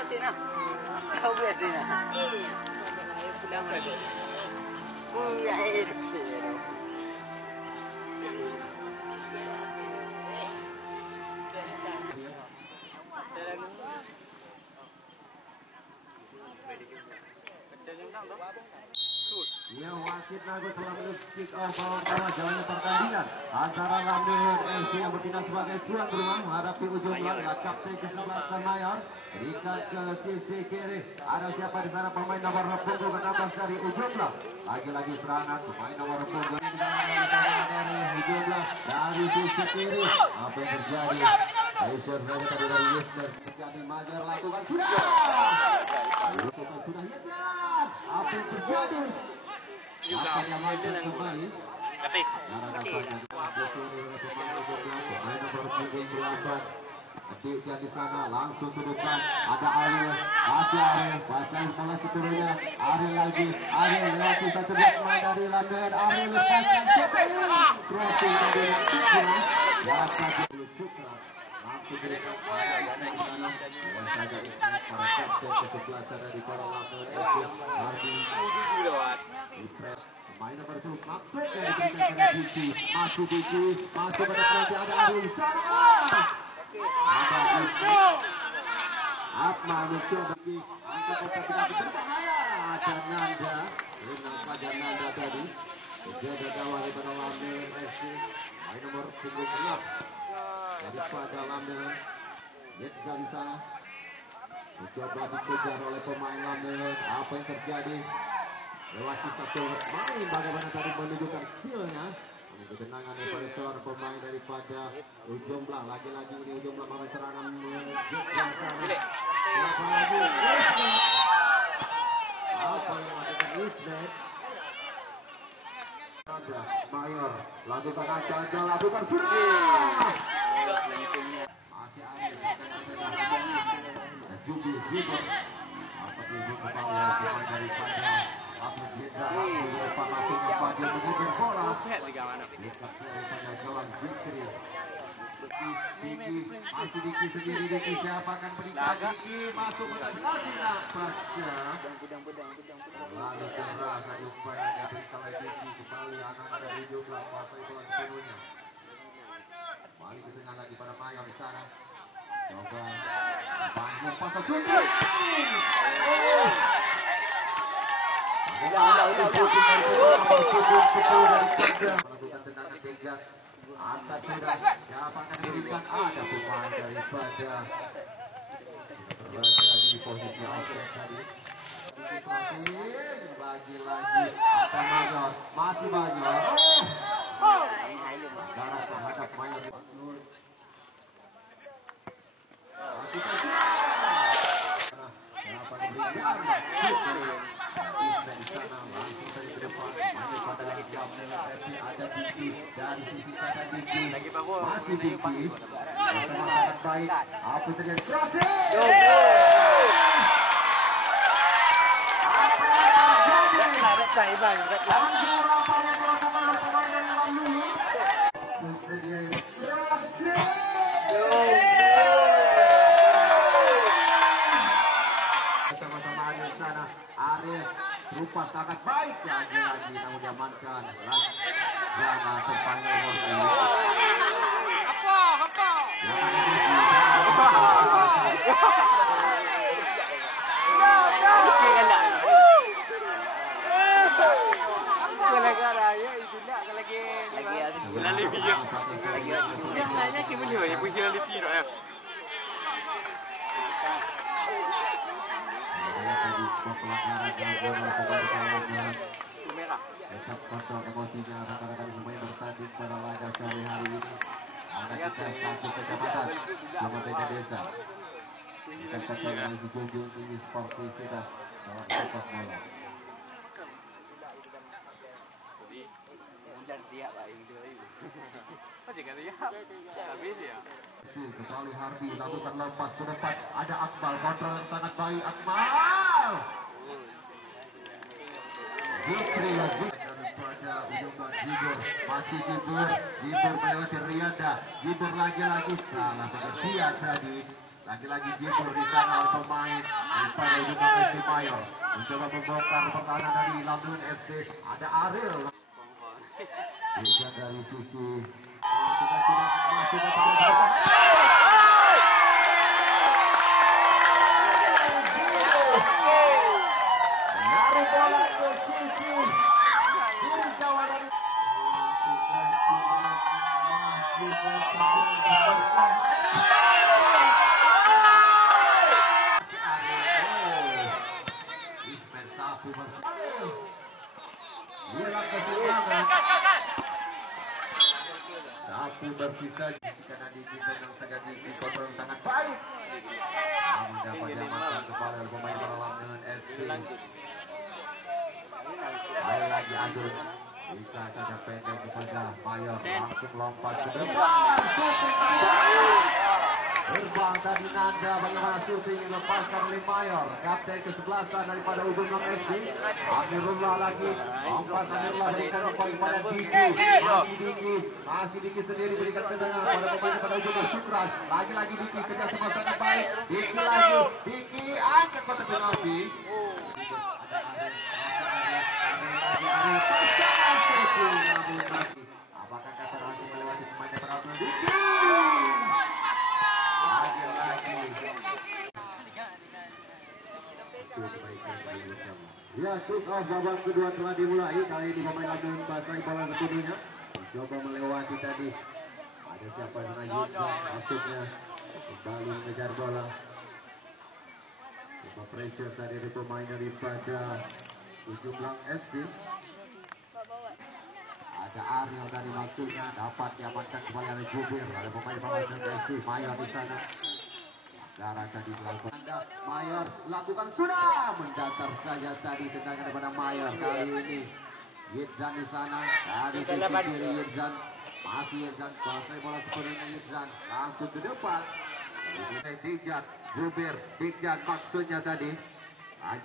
biasa na. Kau biasa na. Pulang lagi. Air. Ya, wasit lagu telah kick off bawah jalannya pertandingan antara Ramil FC yang bertindak sebagai tuan rumah menghadapi ujung laga kapten ke-11 Mayor. Ikat ke sisi kiri, ada siapa di sana pemain nomor punggung ke-16 dari ujung lah. Lagi-lagi serangan pemain nomor punggung dari ujung lah dari sisi kiri. Apa yang terjadi? Aisyah tadi dari Yusman terjadi Majar lakukan sudah hebat. Apa yang terjadi? Apa yang Majar kembali? Ketik. Ketiknya di sana langsung ke depan ada Ariel, masih Ariel, pasang bola seterusnya Ariel lagi, Ariel lewati satu pemain dari London, Ariel lepaskan crossing dari Sutra, dapat Sutra mampu berikan para kapten kesebelasan dari para London, Hardy, pemain nomor 2 masuk dari diberikan Diki, masuk Diki, masuk pada penalti ada Ariel di sana. Ada Akmal mencoba di angka kotak tidak berbahaya. Ada Nanda, Renang pada Nanda tadi. Jaga gawang daripada Lamil FC. Main nomor punggung 6 daripada Lamil. Yetza di sana. Mencoba dikejar oleh pemain Lamil. Apa yang terjadi? Lewati satu main bagaimana tadi menunjukkan skillnya. Ketenangan daripada seorang pemain daripada ujung belah. Lagi-lagi ini ujung belah malah serangan menunjukkan apa lagi apa yang lakukan Ismet Mayor lakukan ancang lakukan sudah masih air Jubi Zibor apa itu kembali pemain daripada Abdul Jeddah Abdul masuk kepada mengejar bola dekat daripada kawan Zikri Diki masih Diki sendiri Diki siapa akan berikan Diki masuk pada lagi nak baca lalu keras ada upaya yang diberikan oleh Diki kembali anak dari jumlah masa itu lagi sepenuhnya kembali ke tengah lagi pada Mayor di sana coba bangun pasal sungai melakukan tendangan bejat angkat sudah siapa akan diberikan ada pemain daripada berada di posisi offset tadi lagi-lagi akan Mayor masih Mayor darah terhadap Mayor ada Diki dari sisi kanan Diki masih Diki sangat baik apa terjadi crossing sama-sama ada di sana Ariel rupa sangat baik lagi-lagi namun diamankan jangan terpanggil apa tetap kontrol emosinya rekan-rekan semua yang bertanding pada laga sore hari ini. Anak kita satu kecamatan sama beda desa. Kita ketemu di junjung tinggi sportif kita dalam sepak bola. Kembali Hardy lalu terlepas ke depan ada Akmal kontrol yang sangat baik Akmal. Zikri daripada ujung Jibur masih Jibur melewati Riyanda Jibur lagi salah pada dia tadi Lagi-lagi jebol di sana pemain daripada juga FC Mayor. Mencoba membongkar pertahanan dari Lampung FC. Ada Ariel. Bisa dari sisi melakukan sudah masuk ke pertahanan. Menaruh bola ke sisi kiri kawanan. Tapi bersisa karena dibimbing terjadi di kontrol sangat baik. Mendapat jambatan kepala pemain malam dengan SP. Ayo lagi Adun. Bisa saja pendek kepada Mayor, langsung lompat ke depan. Terbang tadi Nanda, bagaimana shooting lepaskan oleh Mayor. Kapten ke-11 daripada Ujung FC. Amirullah lagi, lompat Amirullah berikan poin kepada Diki. Diki sendiri berikan tendangan pada pemain pada Ujung Syukran. Lagi-lagi Diki kerja sama sangat baik. Diki lagi, Diki angkat kotak penalti. Apakah kata Rasi melewati pemain penalti? Diki lagi-lagi. Ya, kick off babak kedua telah dimulai. Kali ini pemain Lampung Pasai bola ketujuhnya. Coba melewati tadi. Ada siapa dengan Yuda masuknya. Kembali mengejar bola. Coba pressure tadi dari pemain daripada Ujung Lang FC. Ada Ariel dari maksudnya dapat diamankan kembali oleh Jubir. Ada pemain FC Mayor di sana. Darah tadi melakukan Mayor lakukan sudah mendatar saja tadi tendangan kepada Mayor. Kali ini Yitzan di sana dari sisi kiri Yitzan masih Yitzan kuasai bola sepenuhnya Yitzan langsung ke depan. Dijat Jubir Dijat maksudnya tadi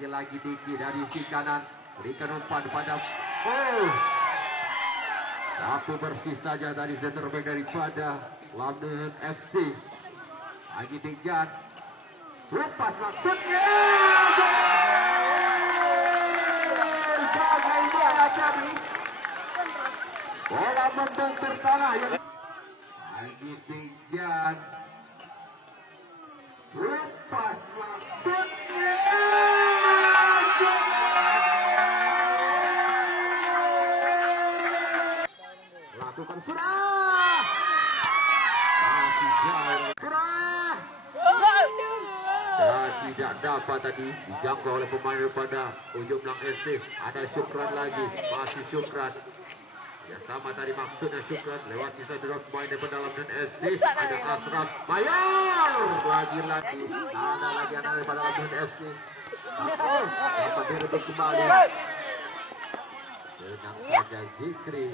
lagi Diki dari sisi kanan berikan umpan pada tapi bersih saja dari center back daripada Lampung FC. Lagi Dijat lepas maksudnya bagaimana tadi bola membongkar tanah yang lagi Dijat lepas maksudnya lakukan surah masih jauh surah dan tidak dapat tadi dijangkau oleh pemain daripada Ujung Lang FC. Ada Syukran lagi masih Syukran yang sama tadi maksudnya Syukran lewat sisa terus pemain daripada Lampung FC. Ada Asraf Mayor lagi-lagi ada lagi anak daripada Lampung FC. Dapat direbut kembali dengan saja Zikri.